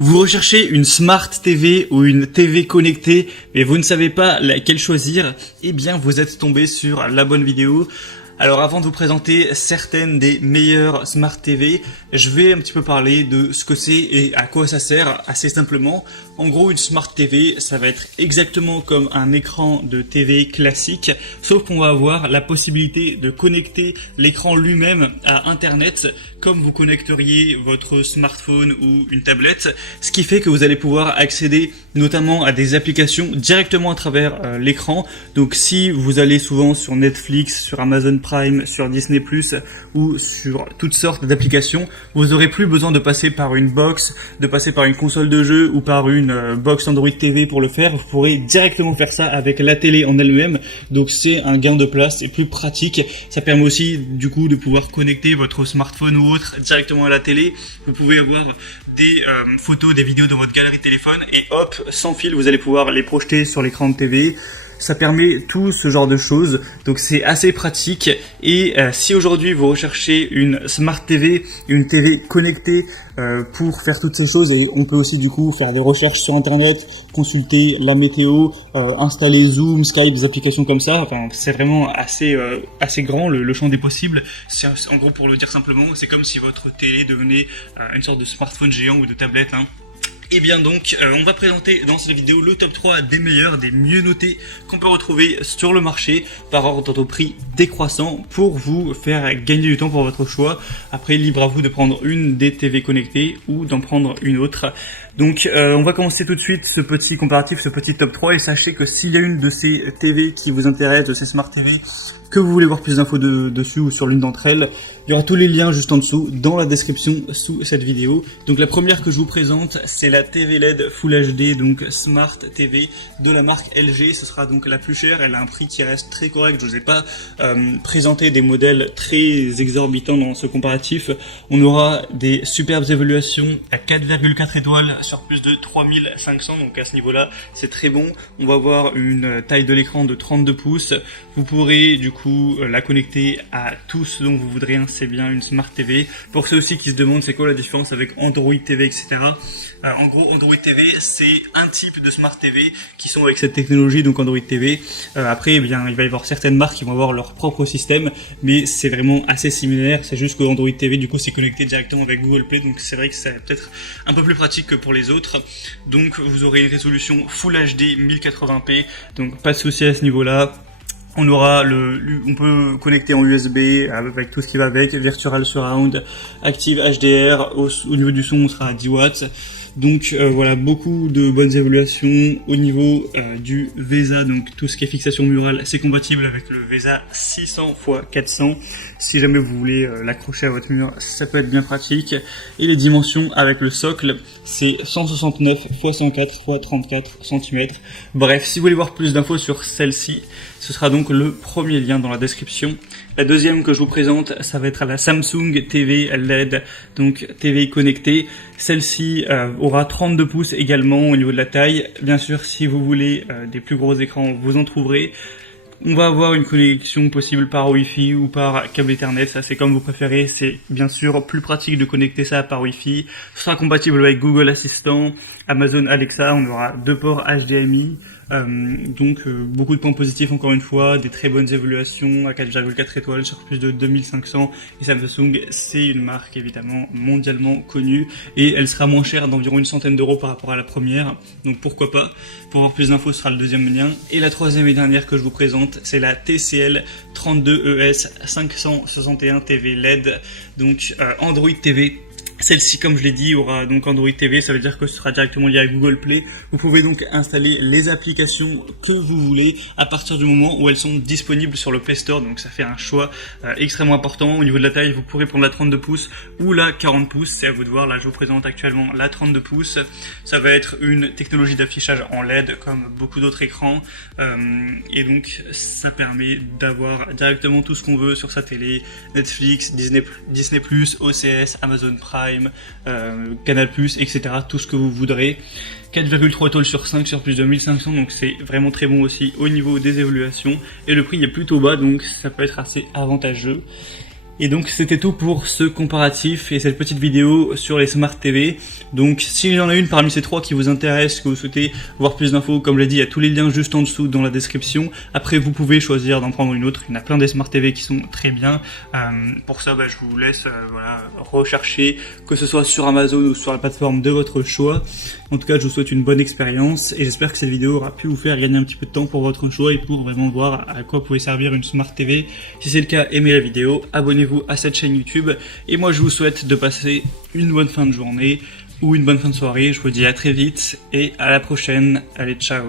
Vous recherchez une Smart TV ou une TV connectée, mais vous ne savez pas laquelle choisir? Eh bien, vous êtes tombé sur la bonne vidéo. Alors avant de vous présenter certaines des meilleures Smart TV, je vais un petit peu parler de ce que c'est et à quoi ça sert assez simplement. En gros, une Smart TV, ça va être exactement comme un écran de TV classique, sauf qu'on va avoir la possibilité de connecter l'écran lui-même à Internet, comme vous connecteriez votre smartphone ou une tablette, ce qui fait que vous allez pouvoir accéder notamment à des applications directement à travers l'écran. Donc si vous allez souvent sur Netflix, sur Amazon Prime, sur Disney+, ou sur toutes sortes d'applications, vous n'aurez plus besoin de passer par une box, de passer par une console de jeu ou par une box Android TV pour le faire. Vous pourrez directement faire ça avec la télé en elle-même. Donc c'est un gain de place, c'est plus pratique. Ça permet aussi du coup de pouvoir connecter votre smartphone ou autre directement à la télé. Vous pouvez avoir des photos, des vidéos de votre galerie téléphone et hop, sans fil, vous allez pouvoir les projeter sur l'écran de TV. Ça permet tout ce genre de choses, donc c'est assez pratique. Et si aujourd'hui vous recherchez une Smart TV, une TV connectée pour faire toutes ces choses, et on peut aussi du coup faire des recherches sur internet, consulter la météo, installer Zoom, Skype, des applications comme ça. Enfin, c'est vraiment assez grand le champ des possibles. C'est, en gros, pour le dire simplement, c'est comme si votre télé devenait une sorte de smartphone géant ou de tablette, hein. Et bien donc, on va présenter dans cette vidéo le top 3 des meilleurs, des mieux notés qu'on peut retrouver sur le marché par ordre de prix décroissant pour vous faire gagner du temps pour votre choix. Après, libre à vous de prendre une des TV connectées ou d'en prendre une autre. Donc on va commencer tout de suite ce petit comparatif, ce petit top 3, et sachez que s'il y a une de ces TV qui vous intéresse, de ces Smart TV, que vous voulez voir plus d'infos dessus ou sur l'une d'entre elles, il y aura tous les liens juste en dessous dans la description sous cette vidéo. Donc la première que je vous présente, c'est la TV LED Full HD, donc Smart TV de la marque LG. Ce sera donc la plus chère, elle a un prix qui reste très correct. Je vous ai pas présenté des modèles très exorbitants dans ce comparatif. On aura des superbes évaluations à 4,4 étoiles sur plus de 3500, donc à ce niveau-là, c'est très bon. On va avoir une taille de l'écran de 32 pouces. Vous pourrez du coup la connecter à tout ce dont vous voudrez, hein. C'est bien une Smart TV. Pour ceux aussi qui se demandent c'est quoi la différence avec Android TV, etc. En gros, Android TV, c'est un type de Smart TV qui sont avec cette technologie, donc Android TV. Après, eh bien, il va y avoir certaines marques qui vont avoir leur propre système, mais c'est vraiment assez similaire. C'est juste que Android TV, du coup, c'est connecté directement avec Google Play, donc c'est vrai que c'est peut-être un peu plus pratique que pour les autres. Donc, vous aurez une résolution Full HD 1080p, donc pas de souci à ce niveau-là. On aura on peut connecter en USB avec tout ce qui va avec, Virtual Surround, Active HDR, au niveau du son on sera à 10 watts. Donc voilà, beaucoup de bonnes évaluations au niveau du VESA, donc tout ce qui est fixation murale, c'est compatible avec le VESA 600 x 400. Si jamais vous voulez l'accrocher à votre mur, ça peut être bien pratique. Et les dimensions avec le socle, c'est 169 x 104 x 34 cm. Bref, si vous voulez voir plus d'infos sur celle-ci, ce sera donc le premier lien dans la description. La deuxième que je vous présente, ça va être la Samsung TV LED, donc TV connectée. Celle-ci aura 32 pouces également au niveau de la taille. Bien sûr, si vous voulez des plus gros écrans, vous en trouverez. On va avoir une connexion possible par Wi-Fi ou par câble Ethernet, ça c'est comme vous préférez. C'est bien sûr plus pratique de connecter ça par Wi-Fi. Ce sera compatible avec Google Assistant, Amazon Alexa, on aura 2 ports HDMI. Donc beaucoup de points positifs encore une fois, des très bonnes évaluations à 4,4 étoiles sur plus de 2500, et Samsung c'est une marque évidemment mondialement connue et elle sera moins chère d'environ une centaine d'euros par rapport à la première, donc pourquoi pas. Pour avoir plus d'infos, ce sera le deuxième lien. Et la troisième et dernière que je vous présente, c'est la TCL 32ES 561 TV LED, donc Android TV. Celle-ci, comme je l'ai dit, aura donc Android TV, ça veut dire que ce sera directement lié à Google Play. Vous pouvez donc installer les applications que vous voulez à partir du moment où elles sont disponibles sur le Play Store. Donc ça fait un choix extrêmement important. Au niveau de la taille, vous pourrez prendre la 32 pouces ou la 40 pouces, c'est à vous de voir. Là, je vous présente actuellement la 32 pouces. Ça va être une technologie d'affichage en LED comme beaucoup d'autres écrans. Et donc ça permet d'avoir directement tout ce qu'on veut sur sa télé. Netflix, Disney+, OCS, Amazon Prime, Canal+, etc. Tout ce que vous voudrez. 4,3 étoiles sur 5 sur plus de 1500, donc c'est vraiment très bon aussi au niveau des évaluations. Et le prix est plutôt bas, donc ça peut être assez avantageux. Et donc c'était tout pour ce comparatif et cette petite vidéo sur les Smart TV. Donc s'il y en a une parmi ces trois qui vous intéresse, que vous souhaitez voir plus d'infos, comme je l'ai dit, il y a tous les liens juste en dessous dans la description. Après vous pouvez choisir d'en prendre une autre, il y en a plein des Smart TV qui sont très bien. Pour ça je vous laisse rechercher, que ce soit sur Amazon ou sur la plateforme de votre choix. En tout cas je vous souhaite une bonne expérience et j'espère que cette vidéo aura pu vous faire gagner un petit peu de temps pour votre choix et pour vraiment voir à quoi pouvait servir une Smart TV. Si c'est le cas, aimez la vidéo, abonnez-vous à cette chaîne YouTube et moi je vous souhaite de passer une bonne fin de journée ou une bonne fin de soirée. Je vous dis à très vite et à la prochaine. Allez, ciao.